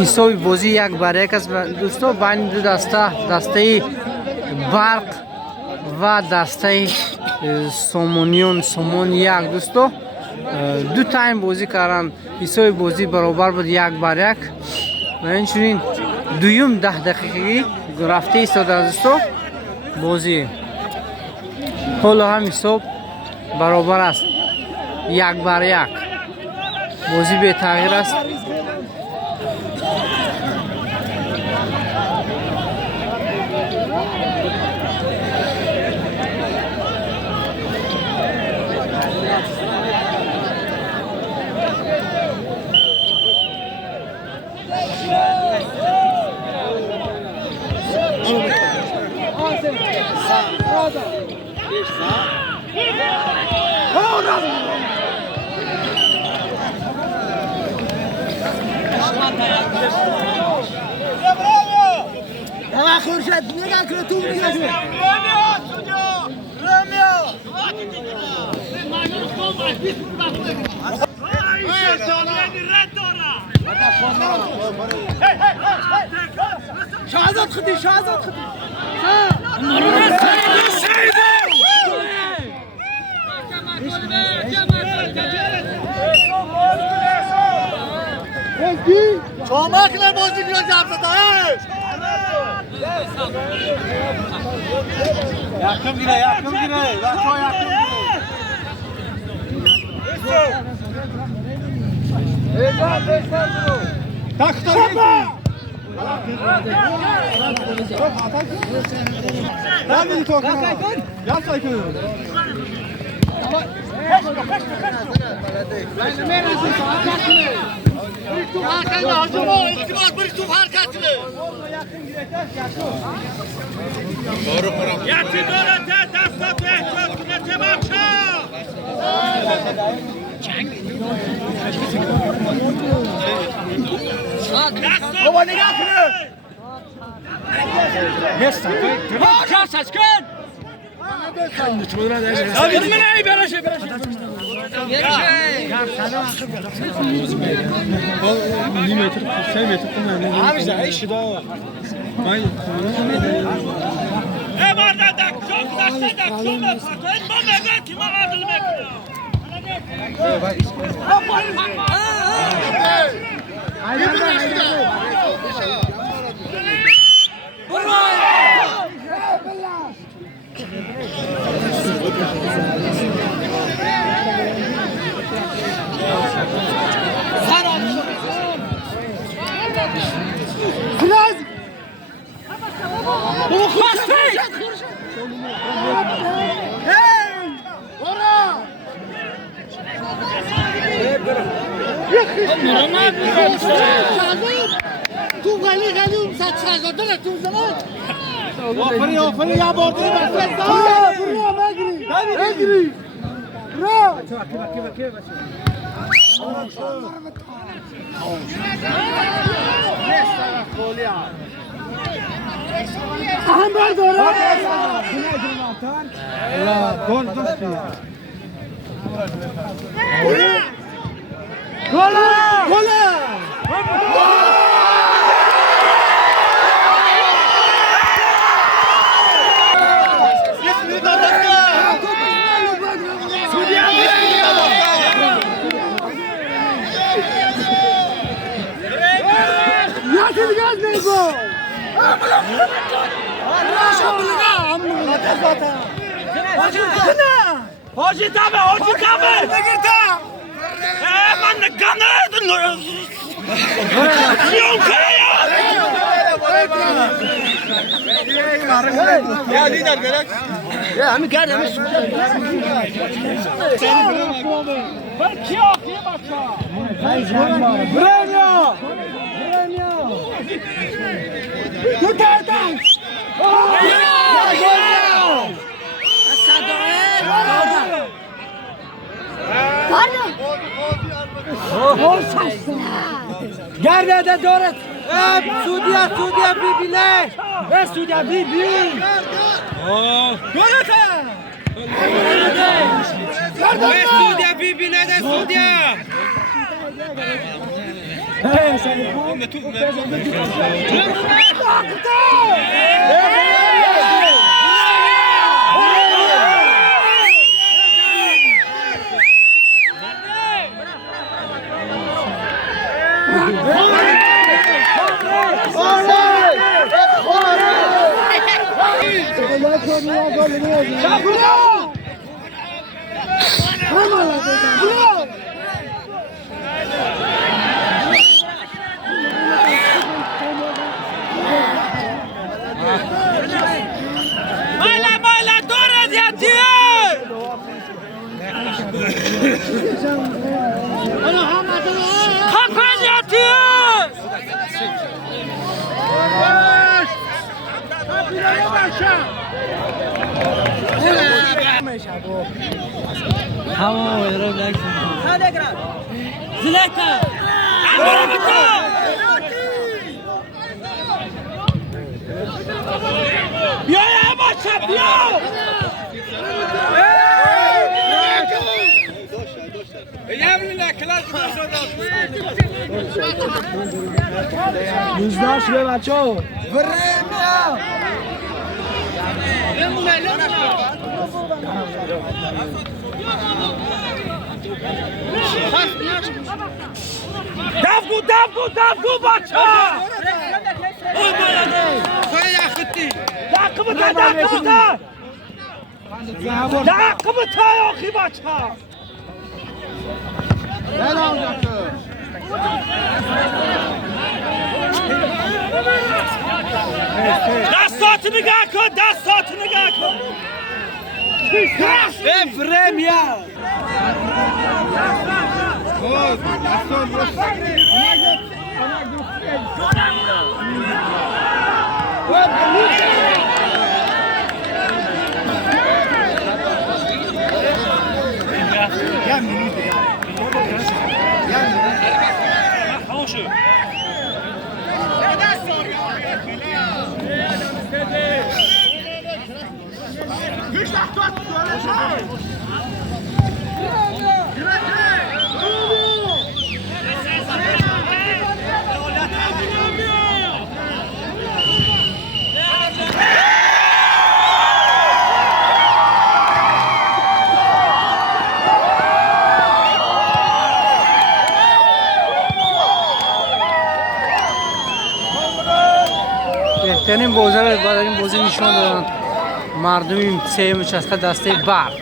حسابی بازی یک بر یک است دوستو بین دو دسته برق و دسته سومون یک دوستو دو تایم بازی کردن. حسابی بازی برابر بود یک بر یک و اینچنین دویم 10 دقیقه رفته ایستاده دوستو بازی. حالا هم حساب برابر است یک بر یک بازی به تغییر است. شهزاد خدی çamakla bozuluyor yapsada. Yakın gire. Bak o yakın gire. Tak. Hadi tokana. Yap saykın. تو غلی اون صد شهزاده تو زمان آفری یا بارده بگیری را هم برداره گل دوستی گل Hoji tabe. Begir ta. Man ganne. Yok ya. Ya lider gerek. Ya ami gel ami. Ben ki akıya bakça. Bravo. Tutardan. Gel de doğru. Suudiye bibile. سعودی بی بی سعودی بی بی نده سعودی مالا دورت یتیه خفن یتیه زليكا بیا یا بچه بیا نوزدهش به بچه ها دفگو بچه دقبتا یا خی بچه دستات نگاه کن افرم یا بهترین بازی رو بعد این بازی نشون دادن مردمی سه مچسته دسته برق